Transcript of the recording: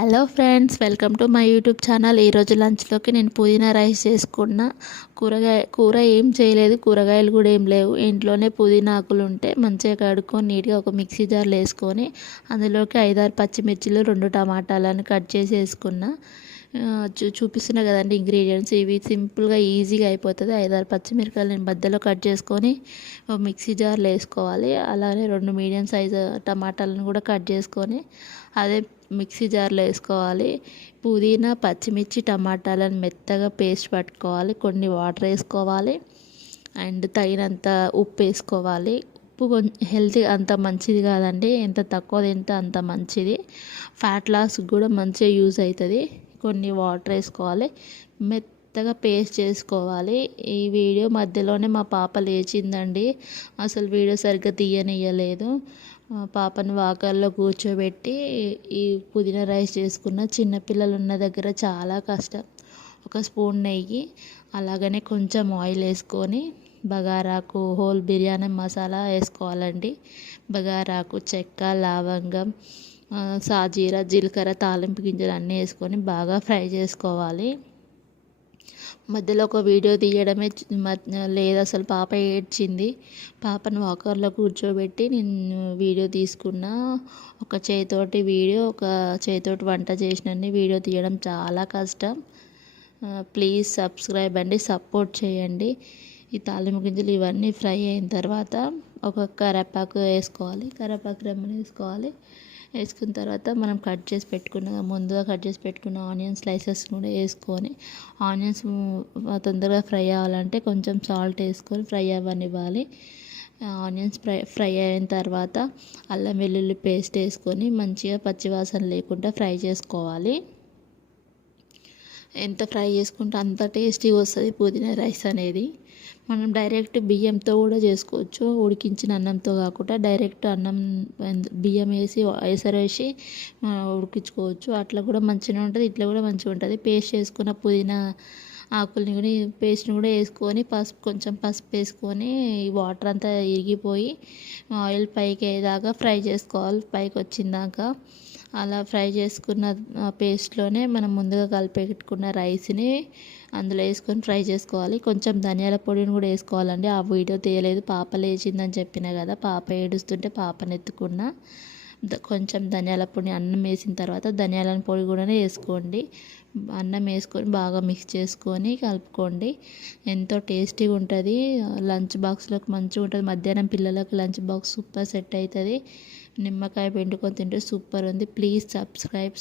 Hello friends, welcome to my YouTube channel. ఈరోజు లంచ్లోకి నేను పుదీనా రైస్ చేసుకున్న. కూర ఏం చేయలేదు, కూరగాయలు కూడా ఏం లేవు. ఇంట్లోనే పుదీనా ఆకులు ఉంటే మంచిగా కడుక్కొని నీట్గా ఒక మిక్సీ జార్లో వేసుకొని అందులోకి 5-6 పచ్చిమిర్చిలు, 2 టమాటాలను కట్ చేసి వేసుకున్న. చూపిస్తున్నా కదండి ఇంగ్రీడియంట్స్. ఇవి సింపుల్గా ఈజీగా అయిపోతుంది. 5-6 పచ్చిమిరపకాయలు నేను బద్దలో కట్ చేసుకొని మిక్సీ జార్లో వేసుకోవాలి. అలానే 2 మీడియం సైజు టమాటాలను కూడా కట్ చేసుకొని అదే మిక్సీ జార్లో వేసుకోవాలి. పుదీనా, పచ్చిమిర్చి, టమాటాలను మెత్తగా పేస్ట్ పట్టుకోవాలి. కొన్ని వాటర్ వేసుకోవాలి అండ్ తగినంత ఉప్పు వేసుకోవాలి. ఉప్పు హెల్తీ అంత మంచిది కాదండి, ఎంత తక్కువ తింటే అంత మంచిది. ఫ్యాట్ లాస్ కూడా మంచిగా యూజ్ అవుతుంది. కొన్ని వాటర్ వేసుకోవాలి, మెత్తగా పేస్ట్ చేసుకోవాలి. ఈ వీడియో మధ్యలోనే మా పాప లేచిందండి. అసలు వీడియో సరిగ్గా తీయనియ్యలేదు. పాపను వాకర్లో కూర్చోబెట్టి ఈ పుదీనా రైస్ చేసుకున్న. చిన్నపిల్లలు ఉన్న దగ్గర చాలా కష్టం. ఒక స్పూన్ నెయ్యి, అలాగనే కొంచెం ఆయిల్ వేసుకొని బగారాకు, హోల్ బిర్యానీ మసాలా వేసుకోవాలండి. బగారాకు, చెక్క, లవంగం, సాజీరా, జీలకర్ర, తాలింపు గింజలు అన్నీ వేసుకొని బాగా ఫ్రై చేసుకోవాలి. మధ్యలో ఒక వీడియో తీయడమే లేదు, అసలు పాప ఏడ్చింది. పాపను వాకర్లో కూర్చోబెట్టి నేను వీడియో తీసుకున్నా. ఒక చేతోటి వీడియో, ఒక చేతోటి వంట చేసినన్ని వీడియో తీయడం చాలా కష్టం. ప్లీజ్ సబ్స్క్రైబ్ అండి, సపోర్ట్ చేయండి. ఈ తాలింపు గింజలు ఇవన్నీ ఫ్రై అయిన తర్వాత ఒక కరివేపాకు వేసుకోవాలి. కరివేపాకు రెమ్మలు వేసుకోవాలి. వేసుకున్న తర్వాత మనం ముందుగా కట్ చేసి పెట్టుకున్న ఆనియన్ స్లైసెస్ కూడా వేసుకొని, ఆనియన్స్ తొందరగా ఫ్రై అవ్వాలంటే కొంచెం సాల్ట్ వేసుకొని ఫ్రై అవ్వనివ్వాలి. ఆనియన్స్ ఫ్రై అయిన తర్వాత అల్లం వెల్లుల్లి పేస్ట్ వేసుకొని మంచిగా పచ్చివాసన లేకుండా ఫ్రై చేసుకోవాలి. ఎంత ఫ్రై చేసుకుంటే అంత టేస్టీగా వస్తుంది పుదీనా రైస్ అనేది. మనం డైరెక్ట్ బియ్యంతో కూడా చేసుకోవచ్చు, ఉడికించిన అన్నంతో కాకుండా డైరెక్ట్ అన్నం బియ్యం వేసి ఎసరేసి ఉడికించుకోవచ్చు. అట్లా కూడా మంచిగా ఉంటుంది, ఇట్లా కూడా మంచిగా ఉంటుంది. పేస్ట్ చేసుకున్న పుదీనా ఆకుల్ని కూడా, పేస్ట్ని కూడా వేసుకొని కొంచెం పసుపు వేసుకొని వాటర్ అంతా ఇరిగిపోయి ఆయిల్ పైకి అయ్యేదాకా ఫ్రై చేసుకోవాలి, పైకి వచ్చిందాక. అలా ఫ్రై చేసుకున్న పేస్ట్లోనే మనం ముందుగా కలిపి పెట్టుకున్న రైస్ని అందులో వేసుకొని ఫ్రై చేసుకోవాలి. కొంచెం ధనియాల పొడిని కూడా వేసుకోవాలండి. ఆ వీడియో తీయలేదు, పాప లేచిందని చెప్పిన కదా, పాప ఏడుస్తుంటే పాపను ఎత్తుకున్న. కొంచెం ధనియాల పొడి, అన్నం వేసిన తర్వాత ధనియాల పొడి కూడా వేసుకోండి. అన్నం వేసుకొని బాగా మిక్స్ చేసుకొని కలుపుకోండి. ఎంతో టేస్టీగా ఉంటుంది. లంచ్ బాక్స్లోకి మంచిగా ఉంటుంది. మధ్యాహ్నం పిల్లలకు లంచ్ బాక్స్ సూపర్ సెట్ అవుతుంది. నిమ్మకాయ పిండుకొని తింటే సూపర్ ఉంది. Please subscribe.